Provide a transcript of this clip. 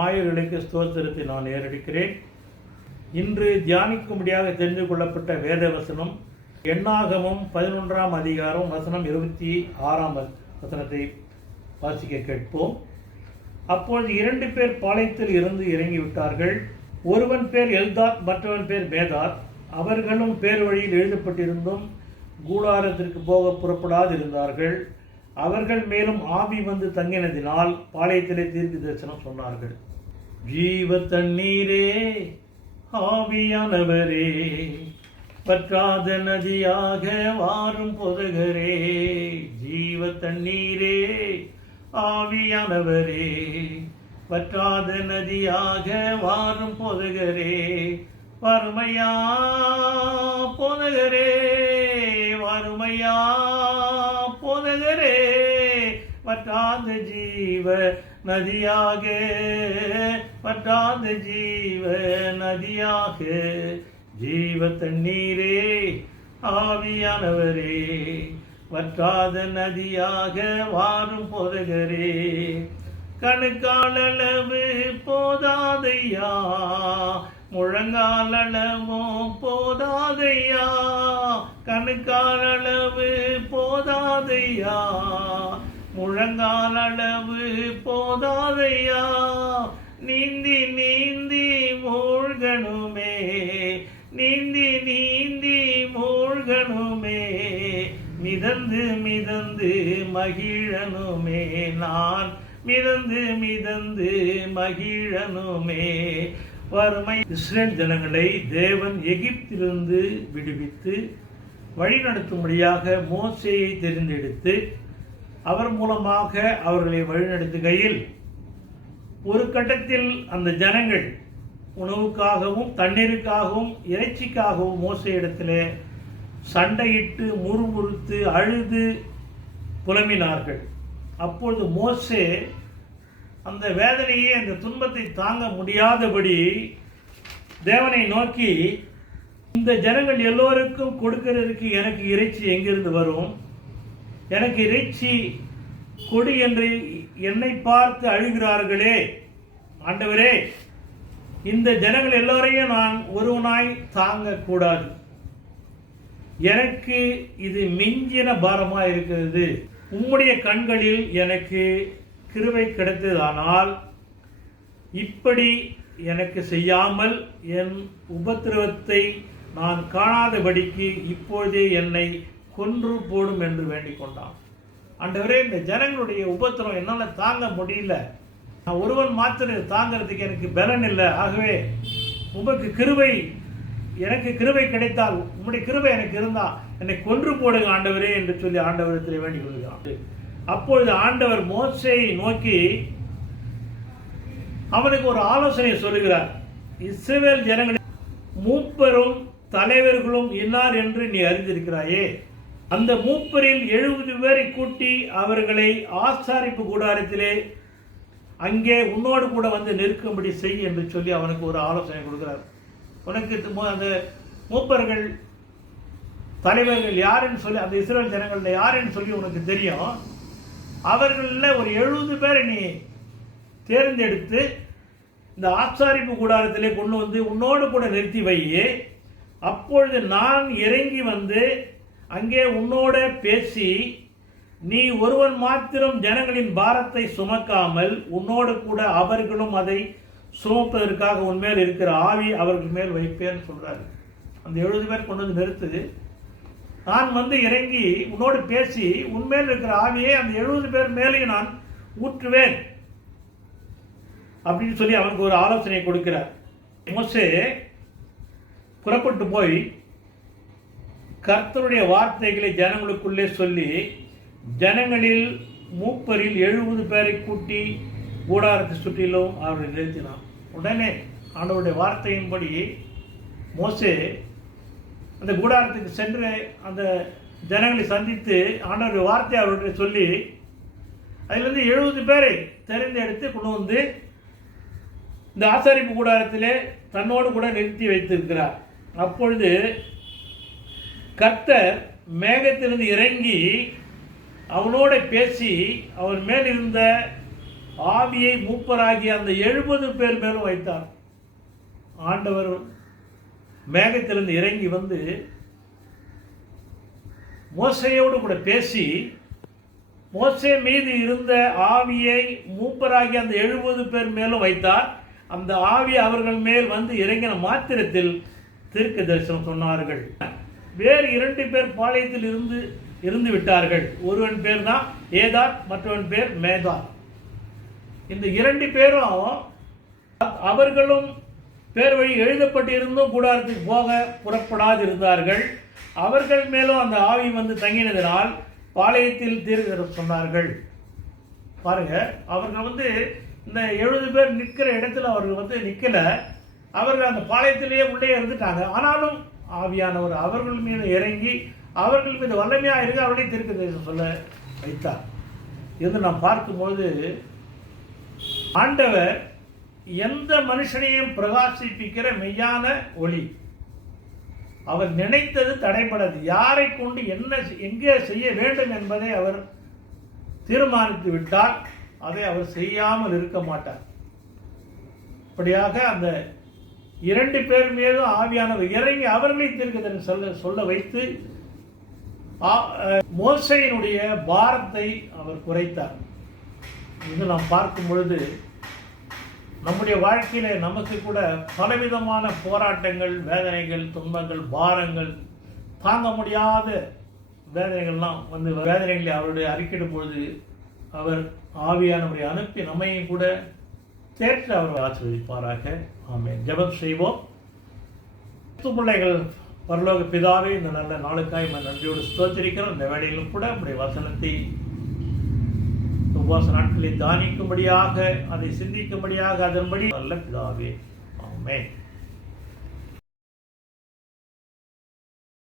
ஆயர்களுக்கு ஸ்தோத்திரத்தை நான் ஏறெடுக்கிறேன். இன்று தியானிக்கும்படியாக தெரிந்து கொள்ளப்பட்ட வேத வசனம் எண்ணாகமம் 11ஆம் அதிகாரம் வசனம் 26ஆம் வசனத்தை வாசிக்க கேட்போம். அப்பொழுது 2 பேர் பாளையத்தில் இருந்து இறங்கிவிட்டார்கள். ஒருவன் பேர் எல்தாத், மற்றவன் பேர் மேதாத். அவர்களும் பேர் வழியில் எழுதப்பட்டிருந்தும் கூடாரத்திற்கு போக புறப்படாதிருந்தார்கள். அவர்கள் மேலும் ஆவி வந்து தங்கினதினால் பாளையத்திலே தீர்க்க தரிசனம் சொன்னார்கள். ஜீவ தண்ணீரே, ஆவியானவரே, பற்றாத நதியாக வாரும் போதகரே. ஜீவ தண்ணீரே, ஆவியானவரே, பற்றாத நதியாக வாரும் போதகரே. வறுமையா போதகரே, வறுமையா போதகரே, வற்றாத ஜீவ நதியாக, வற்றாத ஜீவ நதியாக. ஜீவ தண்ணீரே, ஆவியானவரே, வற்றாத நதியாக வாரும் போதகரே. கணுக்காலளவு போதாதையா, முழங்காலளவோ போதாதையா. கணுக்காலளவு போதாதையா, முழங்காலளவு போதாதையா. நீந்தி நீந்தி மூழ்கணுமே, நீந்தி நீந்தி மூழ்கணுமே. மிதந்து மிதந்து மகிழனுமே, நான் மிதந்து மிதந்து மகிழனுமே. வறுமை இஸ்ரேல் ஜனங்களை தேவன் எகிப்திலிருந்து விடுவித்து வழிநடத்தும்படியாக மோசேயை தெரிந்தெடுத்து அவர் மூலமாக அவர்களை வழிநடத்துகையில் ஒரு கட்டத்தில் அந்த ஜனங்கள் உணவுக்காகவும் தண்ணீருக்காகவும் இறைச்சிக்காகவும் மோசேயிடத்திலே சண்டையிட்டு முறுமுறுத்து அழுது புலம்பினார்கள். அப்பொழுது மோசே அந்த வேதனையை, அந்த துன்பத்தை தாங்க முடியாதபடி தேவனை நோக்கி, இந்த ஜனங்கள் எல்லோருக்கும் கொடுக்கிறதுக்கு எனக்கு இறைச்சி எங்கிருந்து வரும்? எனக்கு இறைச்சி கொடு என்று என்னை பார்த்து அழுகிறார்களே. ஆண்டவரே, இந்த ஜனங்கள் எல்லோரையும் நான் ஒருவனாய் தாங்கக்கூடாது. எனக்கு இது மிஞ்சின பாரமாக இருக்கிறது. உம்முடைய கண்களில் எனக்கு கிருபை கிடைத்ததானால் இப்படி எனக்கு செய்யாமல் என் உபத்திரவத்தை நான் காணாதபடிக்கு இப்பொழுதே என்னை கொன்று போடும் என்று வேண்டிக் கொண்டான். ஆண்டவரே, இந்த ஜனங்களுடைய உபத்திரம் என்னால் தாங்க முடியல. நான் ஒருவன் மாத்திரம் தாங்கிறதுக்கு எனக்கு பலன் இல்லை. ஆகவே உமக்கு கிருபை, எனக்கு கிருபை கிடைத்தால், உம்முடைய கிருபை எனக்கு இருந்தா என்னை கொன்று போடுங்க ஆண்டவரே என்று சொல்லி ஆண்டவரத்தில் வேண்டிக் கொள்கிறான். அப்பொழுது ஆண்டவர் மோசேயை நோக்கி அவனுக்கு ஒரு ஆலோசனை சொல்லுகிறார். இஸ்ரவேல் ஜனங்களின் மூப்பரும் தலைவர்களும் இன்னார் என்று நீ அறிந்திருக்கிறாயே. அந்த மூப்பரில் 70 பேரை கூட்டி அவர்களை ஆசாரிப்பு கூடாரத்திலே அங்கே உன்னோடு கூட வந்து நிற்கும்படி செய் என்று சொல்லி அவனுக்கு ஒரு ஆலோசனை கொடுக்கிறார். உனக்கு அந்த மூப்பர்கள் தலைவர்கள் யாருன்னு சொல்லி, அந்த இஸ்ரவேல் ஜனங்கள் யாருன்னு சொல்லி உனக்கு தெரியும். அவர்களில் ஒரு 70 பேரை நீ தேர்ந்தெடுத்து இந்த ஆசாரிப்பு கூடாரத்திலே கொண்டு வந்து உன்னோடு கூட நிறுத்தி வையே. அப்பொழுது நான் இறங்கி வந்து அங்கே உன்னோட பேசி, நீ ஒருவன் மாத்திரம் ஜனங்களின் பாரத்தை சுமக்காமல் உன்னோடு கூட அவர்களும் அதை சுமப்பதற்காக உன்மேல் இருக்கிற ஆவி அவர்கள் மேல் வைப்பேன்னு சொல்றாரு. அந்த 70 பேர் கொண்டு வந்து நிறுத்து. நான் வந்து இறங்கி உன்னோடு பேசி உன்மேல் இருக்கிற ஆவியை அந்த 70 பேர் மேலேயும் நான் ஊற்றுவேன் அப்படின்னு சொல்லி அவனுக்கு ஒரு ஆலோசனை கொடுக்கிறார். மோசே புறப்பட்டு போய் கர்த்தருடைய வார்த்தைகளை ஜனங்களுக்குள்ளே சொல்லி ஜனங்களில் மூப்பரில் 70 பேரை கூட்டி கூடாரத்தை சுற்றிலும் அவர்களை நிறுத்தினான். உடனே ஆண்டவருடைய வார்த்தையின்படி மோசே அந்த கூடாரத்துக்கு சென்று அந்த ஜனங்களை சந்தித்து ஆண்டவருடைய வார்த்தை அவர்கிட்ட சொல்லி அதிலிருந்து 70 பேரை தெரிந்தெடுத்து கொண்டு வந்து இந்த ஆசாரிப்பு கூடாரத்திலே தன்னோடு கூட நிறுத்தி வைத்திருக்கிறார். அப்பொழுது கர்த்தர் மேகத்திலிருந்து இறங்கி அவனோட பேசி அவன் மேல் இருந்த ஆவியை மூப்பராகிய அந்த 70 பேர் மேலும் வைத்தார். ஆண்டவர் மேகத்திலிருந்து இறங்கி வந்து மோசேயோடு கூட பேசி மோசே மீது இருந்த ஆவியை மூப்பராகி அந்த 70 பேர் மேலும் வைத்தார். அந்த ஆவி அவர்கள் மேல் வந்து இறங்கின மாத்திரத்தில் தீர்க்க தரிசனம் சொன்னார்கள். வேறு 2 பேர் பாளையத்தில் இருந்து விட்டார்கள். ஒருவன் பேர் தான் ஏதார், மற்றவன் பேர் மேதார். இந்த 2 பேரும் அவர்களும் பேர் வழி எழுதப்பட்டிருந்தும் கூடாரத்துக்கு போக புறப்படாது இருந்தார்கள். அவர்கள் மேலும் அந்த ஆவி வந்து தங்கினதினால் பாளையத்தில் தீர்க்க சொன்னார்கள். பாருங்க, அவர்கள் வந்து இந்த 70 பேர் நிற்கிற இடத்துல அவர்கள் வந்து நிற்கல. அவர்கள் அந்த பாளையத்திலேயே உள்ளே இருந்துட்டாங்க. ஆனாலும் ஆவியானவர் அவர்கள் மீது இறங்கி அவர்கள் மீது வல்லமையாக இருக்கு அவருடைய தீர்க்க சொல்ல வைத்தார். இது நாம் பார்க்கும்போது ஆண்டவர் எந்த மனுஷனையும் பிரகாசிப்பிக்கிற மெய்யான ஒளி. அவர் நினைத்தது தடைபடாது. யாரை கொண்டு என்ன எங்கே செய்ய வேண்டும் என்பதை அவர் தீர்மானித்து விட்டால் அதை அவர் செய்யாமல் இருக்க மாட்டார். அப்படியாக அந்த 2 பேர் மீதும் ஆவியானவர் இறங்கி அவர்களை தீர்க்க சொல்ல வைத்து மோசேயினுடைய பாரத்தை அவர் குறைத்தார். இது நாம் பார்க்கும் பொழுது நம்முடைய வாழ்க்கையில நமக்கு கூட பலவிதமான போராட்டங்கள், வேதனைகள், துன்பங்கள், பாரங்கள், தாங்க முடியாத வேதனைகள்லாம் வந்து வேதனைகளை அவருடைய அறிக்கையிடும் பொழுது அவர் ஆவியானவரை அனுப்பி நம்மையும் கூட தேற்ற அவர் ஆசீர்வதிப்பாராக. ஆமென். ஜெபம் செய்வோம். பிள்ளைகள் பரலோக பிதாவே, இந்த நல்ல நாளுக்காய் நன்றியோடு ஸ்தோத்திரிக்கிறோம். இந்த வேளையிலும் கூட நம்முடைய வசனத்தை உபவாச நாட்களில் தானிக்கும்படியாக, அதை சிந்திக்கும்படியாக, அதன்படி நல்ல பிதாவே. ஆமென்.